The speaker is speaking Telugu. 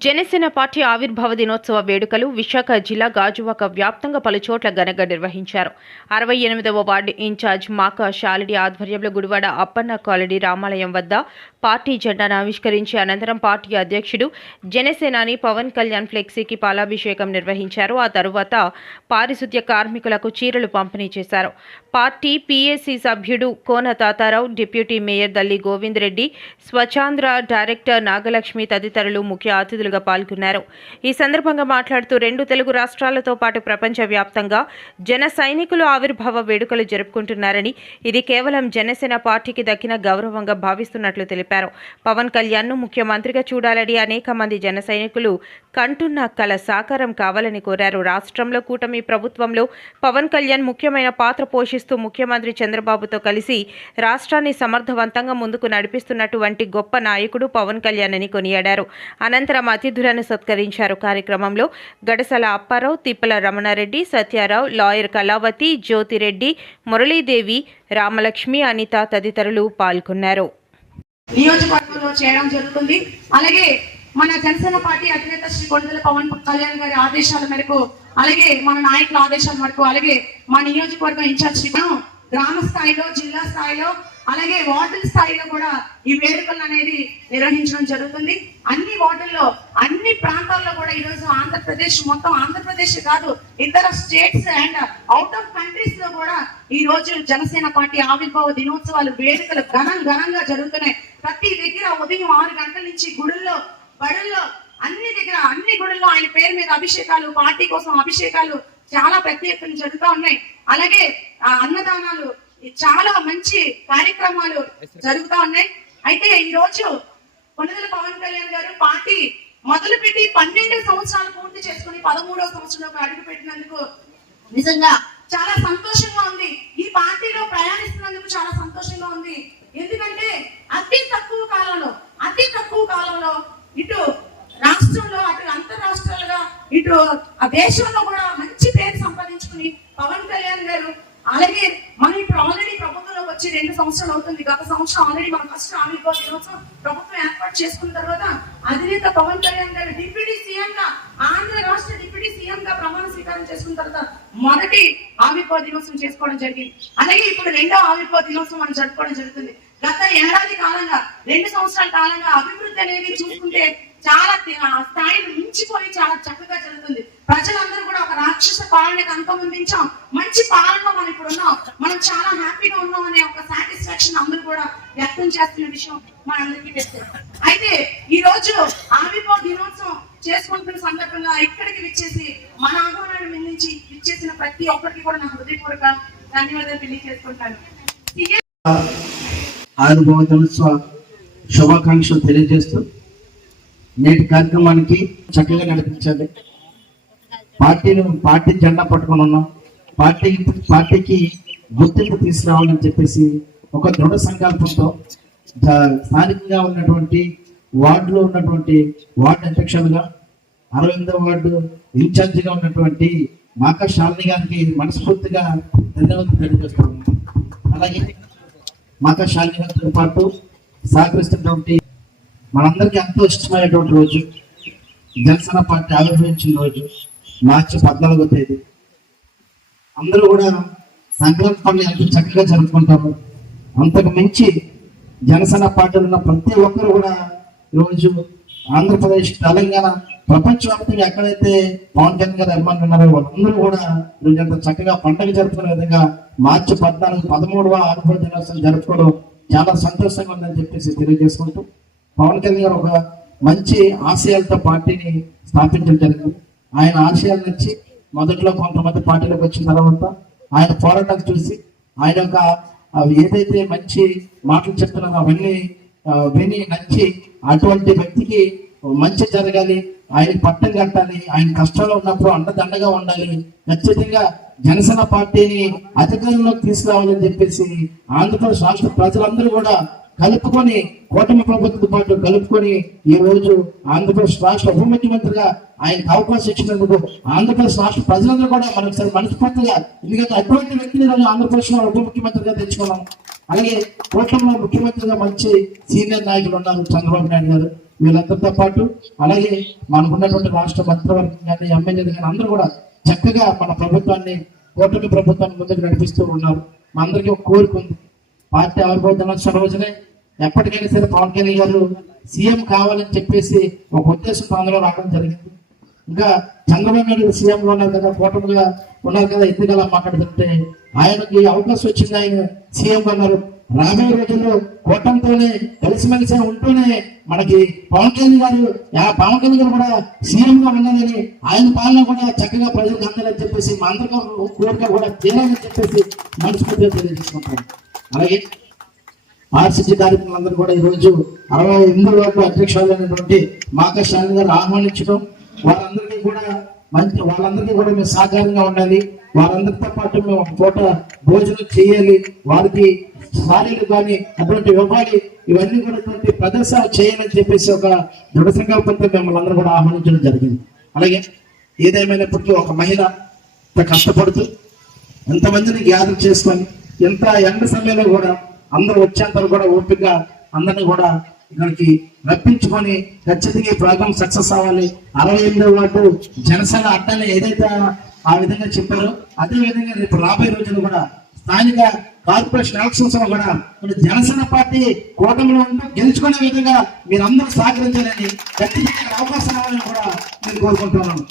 జనసేన పార్టీ ఆవిర్భావ దినోత్సవ వేడుకలు విశాఖ జిల్లా గాజువాక వ్యాప్తంగా పలుచోట్ల ఘనంగా నిర్వహించారు. 68వ వార్డు ఇన్ఛార్జ్ మాకా శాలిడి ఆధ్వర్యంలో గుడివాడ అప్పన్న కాలనీ రామాలయం వద్ద పార్టీ జెండాను ఆవిష్కరించి అనంతరం పార్టీ అధ్యక్షుడు జనసేనాని పవన్ కళ్యాణ్ ఫ్లెక్సీకి పాలాభిషేకం నిర్వహించారు. ఆ తరువాత పారిశుద్ధ్య కార్మికులకు చీరలు పంపిణీ చేశారు. పార్టీ పీఏసీ సభ్యుడు Kona Tatarao, deputy mayor Dalli Govind Reddy, Swachhandhra director Nagalakshmi తదితరులు ముఖ్య అతిథులుగా పాల్గొన్నారు. ఈ సందర్భంగా మాట్లాడుతూ 2 తెలుగు రాష్ట్రాలతో పాటు ప్రపంచవ్యాప్తంగా జన సైనికులు ఆవిర్భావ వేడుకలు జరుపుకుంటున్నారని, ఇది కేవలం జనసేన పార్టీకి దక్కిన గౌరవంగా భావిస్తున్నట్లు తెలిపారు. పవన్ కళ్యాణ్ను ముఖ్యమంత్రిగా చూడాలని అనేక మంది జన సైనికులు కంటున్న కల సాకారం కావాలని కోరారు. రాష్ట్రంలో కూటమి ప్రభుత్వంలో పవన్ కళ్యాణ్ ముఖ్యమైన పాత్ర పోషిస్తూ ముఖ్యమంత్రి చంద్రబాబుతో కలిసి రాష్ట్రాన్ని సమర్థవంతంగా ముందుకు నడిపిస్తున్నటువంటి గొప్ప నాయకుడు పవన్ కళ్యాణ్ అని కొనియాడారు. అనంతరం అతిథులను సత్కరించారు. కార్యక్రమంలో గడసల అప్పారావు, తిప్పల రమణారెడ్డి, సత్యారావు, లాయర్ కళావతి, జ్యోతిరెడ్డి, మురళీదేవి, రామలక్ష్మి, అనిత తదితరులు పాల్గొన్నారు. నియోజకవర్గంలో చేయడం జరుగుతుంది. అలాగే మన జనసేన పార్టీ అధినేత శ్రీ కొణిదెల పవన్ కళ్యాణ్ గారి ఆదేశాల మేరకు, అలాగే మన నాయకుల ఆదేశాల మేరకు, అలాగే మా నియోజకవర్గం ఇన్ఛార్జ్ గ్రామ స్థాయిలో, జిల్లా స్థాయిలో, అలాగే వార్డుల స్థాయిలో కూడా ఈ వేడుకలు అనేది నిర్వహించడం జరుగుతుంది. అన్ని వార్డుల్లో, అన్ని ప్రాంతాల్లో కూడా ఈరోజు ఆంధ్రప్రదేశ్, మొత్తం ఆంధ్రప్రదేశ్ కాదు, ఇతర states and out of countries లో కూడా ఈ రోజు జనసేన పార్టీ ఆవిర్భావ దినోత్సవాలు వేడుకలు ఘనంగా జరుగుతున్నాయి. ప్రతి దగ్గర ఉదయం 6 గంటల నుంచి గుడుల్లో, బడుల్లో, అన్ని గుడుల్లో ఆయన పేరు మీద అభిషేకాలు, పార్టీ కోసం అభిషేకాలు చాలా పెద్ద ఎత్తున జరుగుతూ ఉన్నాయి. అలాగే అన్నదానాలు, చాలా మంచి కార్యక్రమాలు జరుగుతూ ఉన్నాయి. అయితే ఈ రోజు కొణిదెల పవన్ కళ్యాణ్ గారు పార్టీ మొదలుపెట్టి 12 సంవత్సరాలు పూర్తి చేసుకుని 13వ సంవత్సరంలోకి అడుగు పెట్టినందుకు నిజంగా చాలా సంతోషంగా ఉంది. ఈ పార్టీలో ప్రయాణిస్తున్నందుకు చాలా సంతోషంగా ఉంది. ఎందుకంటే అతి తక్కువ కాలంలో ఇటు రాష్ట్రంలో, అటు అంతర్రాష్ట్రాలుగా, ఇటు ఆ దేశంలో కూడా మంచి పేరు సంపాదించుకుని పవన్ కళ్యాణ్ గారు, అలాగే మనం ఇప్పుడు ఆల్రెడీ ప్రభుత్వంలోకి వచ్చి 2 సంవత్సరాలు అవుతుంది. గత సంవత్సరం ఆల్రెడీ మన ఫస్ట్ ఆవిర్భావ దినోత్సవం ప్రభుత్వం ఏర్పాటు చేసుకున్న తర్వాత అధినేత పవన్ కళ్యాణ్ గారు డిప్యూటీ సీఎం గా, ఆంధ్ర రాష్ట్ర డిప్యూటీ సీఎం గా ప్రమాణ స్వీకారం చేసుకున్న తర్వాత మొదటి ఆవిర్భావ దినోత్సవం చేసుకోవడం జరిగింది. అలాగే ఇప్పుడు 2వ ఆవిర్భావ దినోత్సవం మనం జరుపుకోవడం జరుగుతుంది. గత ఏడాది కాలంగా, 2 సంవత్సరాల కాలంగా అభివృద్ధి అనేది చూసుకుంటే చాలా స్థాయిని మించిపోయి చాలా చక్కగా జరుగుతుంది. ప్రజలందరూ కూడా ఒక రాక్షస పాలనకి అంతమొందించాం, మంచి పాలనలో మనం ఇప్పుడు ఉన్నాం, మనం చాలా హ్యాపీగా ఉన్నాం అనే ఒక సాటిస్ఫాక్షన్ అందరూ కూడా వ్యక్తం చేస్తున్న విషయం మనందరికీ తెలుసు. అయితే ఈ రోజు ఆవిర్భావ దినోత్సవం చేసుకుంటున్న సందర్భంగా ఇక్కడికి విచ్చేసి మన ఆహ్వానాన్ని మించి విచ్చేసిన ప్రతి ఒక్కరికి కూడా నా హృదయపూర్వక ధన్యవాదాలు తెలియజేసుకుంటాను. ఆవిర్భావ దినోత్సవ శుభాకాంక్షలు తెలియజేస్తూ నేటి కార్యక్రమానికి చక్కగా నడిపించాలి. పార్టీ జెండా పట్టుకొని ఉన్నాం. పార్టీకి గుర్తింపు తీసుకురావాలని చెప్పేసి ఒక దృఢ సంకల్పంతో స్థానికంగా ఉన్నటువంటి వార్డులో ఉన్నటువంటి వార్డు అధ్యక్షులుగా, 68వ వార్డు ఇన్ఛార్జిగా ఉన్నటువంటి మాకా శాలిని గారికి మనస్ఫూర్తిగా ధన్యవాదాలు తెలియజేస్తున్నాం. అలాగే మాకా శాలిని గారితో పాటు సహకరిస్తున్నటువంటి మనందరికీ ఎంతో ఇష్టమైనటువంటి రోజు, జనసేన పార్టీ ఆవిర్భవించిన రోజు మార్చి 14వ తేదీ. అందరూ కూడా సంక్రాంతి పండుగ ఎంతో చక్కగా జరుపుకుంటారు. అంతకు మించి జనసేన పార్టీలో ఉన్న ప్రతి ఒక్కరు కూడా ఈరోజు ఆంధ్రప్రదేశ్, తెలంగాణ, ప్రపంచవ్యాప్తంగా ఎక్కడైతే పవన్ కళ్యాణ్ గారు అభిమానులు ఉన్నారో వాళ్ళందరూ కూడా ఈరోజు అంత చక్కగా పండుగ జరుపుకునే విధంగా మార్చి 14, 13వ ఆవిర్భావ దినోత్సవం జరుపుకోవడం చాలా సంతోషంగా ఉందని చెప్పేసి తెలియజేసుకుంటూ, పవన్ కళ్యాణ్ గారు ఒక మంచి ఆశయాలతో పార్టీని స్థాపించడం జరిగింది. ఆయన ఆశయాల నుంచి మొదట్లో కొంతమంది పార్టీలోకి వచ్చిన తర్వాత ఆయన పోరాటాలు చూసి, ఆయన యొక్క ఏదైతే మంచి మాటలు చెప్తున్నారో అవన్నీ విని నచ్చి, అటువంటి వ్యక్తికి మంచి జరగాలి, ఆయన పట్టం కట్టాలి, ఆయన కష్టాల్లో ఉన్నప్పుడు అండదండగా ఉండాలి, ఖచ్చితంగా జనసేన పార్టీని అధికారంలోకి తీసుకురావాలని చెప్పేసి ఆంధ్రప్రదేశ్ రాష్ట్ర ప్రజలందరూ కూడా కలుపుకొని, కూటమి ప్రభుత్వంతో పాటు కలుపుకొని ఈ రోజు ఆంధ్రప్రదేశ్ రాష్ట్ర ఉప ముఖ్యమంత్రిగా ఆయనకు అవకాశం ఇచ్చినందుకు ఆంధ్రప్రదేశ్ రాష్ట్ర ప్రజలందరూ కూడా మనఒకసారి మనస్ఫూర్తిగా, ఎందుకంటే అటువంటి వ్యక్తిని ఆంధ్రప్రదేశ్ లో ఉప ముఖ్యమంత్రిగా తెచ్చుకున్నాం. అలాగే కూటమిలో ముఖ్యమంత్రిగా మంచి సీనియర్ నాయకులు ఉన్నారు, చంద్రబాబు నాయుడు గారు. వీళ్ళందరితో పాటు అలాగే మనకున్నటువంటి రాష్ట్ర మంత్రివర్గం కానీ ఎమ్మెల్యేలు కానీ అందరూ కూడా చక్కగా మన ప్రభుత్వాన్ని కూటమి ప్రభుత్వాన్ని ముందుకు నడిపిస్తూ ఉన్నారు. మా అందరికీ ఒక కోరిక ఉంది. పార్టీ ఆవిర్భావ దినోత్సవం రోజునే ఎప్పటికైనా సరే పవన్ కళ్యాణ్ గారు సీఎం కావాలని చెప్పేసి ఒక ఉద్దేశంతో అందులో రావడం జరిగింది. ఇంకా చంద్రబాబు నాయుడు సీఎంగా ఉన్నారు కదా, కూటమిగా ఉన్నారు కదా, ఎందుకలా మాట్లాడుతుంటే ఆయనకి అవకాశం వచ్చింది, ఆయన సీఎం అన్నారు. రాబోయే రోజుల్లో కూటమితోనే కలిసిమెలిసి ఉంటూనే మనకి పవన్ కళ్యాణ్ గారు కూడా సీఎం గా ఉండాలని, ఆయన పాలన కూడా చక్కగా ప్రజలకు అందాలని చెప్పేసి మా అందరికీ కోరిక కూడా చేయాలని చెప్పేసి మనస్ఫూర్తిగా తెలియజేసుకుంటాం. అలాగే ఆర్సీసీ కార్యక్రమాలందరూ కూడా ఈరోజు 68 వరకు అధ్యక్షులైనటువంటి మాకా శాలిని గారు ఆహ్వానించడం, వాళ్ళందరికీ కూడా మేము సహకారంగా ఉండాలి, వాళ్ళందరితో పాటు మేము ఒక పూట భోజనం చేయాలి, వారికి సారీలు కానీ అటువంటి ఇవ్వాలి, ఇవన్నీ కూడా ప్రదర్శన చేయాలని చెప్పేసి ఒక దృఢ సంకల్పంతో మిమ్మల్ని అందరూ కూడా ఆహ్వానించడం జరిగింది. అలాగే ఏదేమైనప్పటికీ ఒక మహిళ ఇంత కష్టపడుతూ ఎంతమందిని గ్యాదర్ చేసుకొని ఎంత ఎండ సమయంలో కూడా అందరూ వచ్చేంత కూడా ఓపిక అందరినీ కూడా ఇక్కడికి రప్పించుకొని ఖచ్చితంగా ఈ ప్రోగ్రామ్ సక్సెస్ అవ్వాలి. 68వ వార్డు జనసేన అడ్డాన్ని ఏదైతే ఆ విధంగా చెప్పారో అదే విధంగా రేపు రాబోయే రోజులు కూడా స్థానిక కార్పొరేషన్ ఎలక్షన్స్ లో కూడా జనసేన పార్టీ కూటమిలో ఉంటూ గెలుచుకునే విధంగా మీరందరూ సహకరించాలని ఖచ్చితంగా అవకాశం ఇవ్వాలని కూడా నేను కోరుకుంటున్నాను.